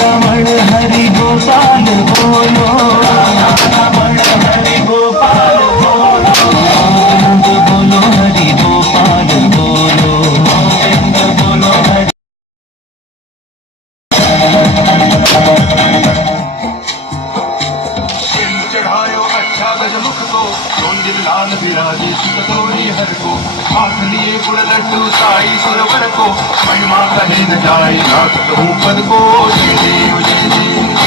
रमण हरि गोपाल बोलो, रमण हरि गोपाल बोलो, गोविंद बोलो हरि गोपाल बोलो, गोविंद बोलो हरि। चढ़ायो अच्छा गजमुख को, सोंदिल लाल बिराजे सुतोरी हर को, हाथ लिए गुड़ लड्डू साई सुरवर को, महिमा कहे न जाए रात कहूँ पद को। जय देव जय देव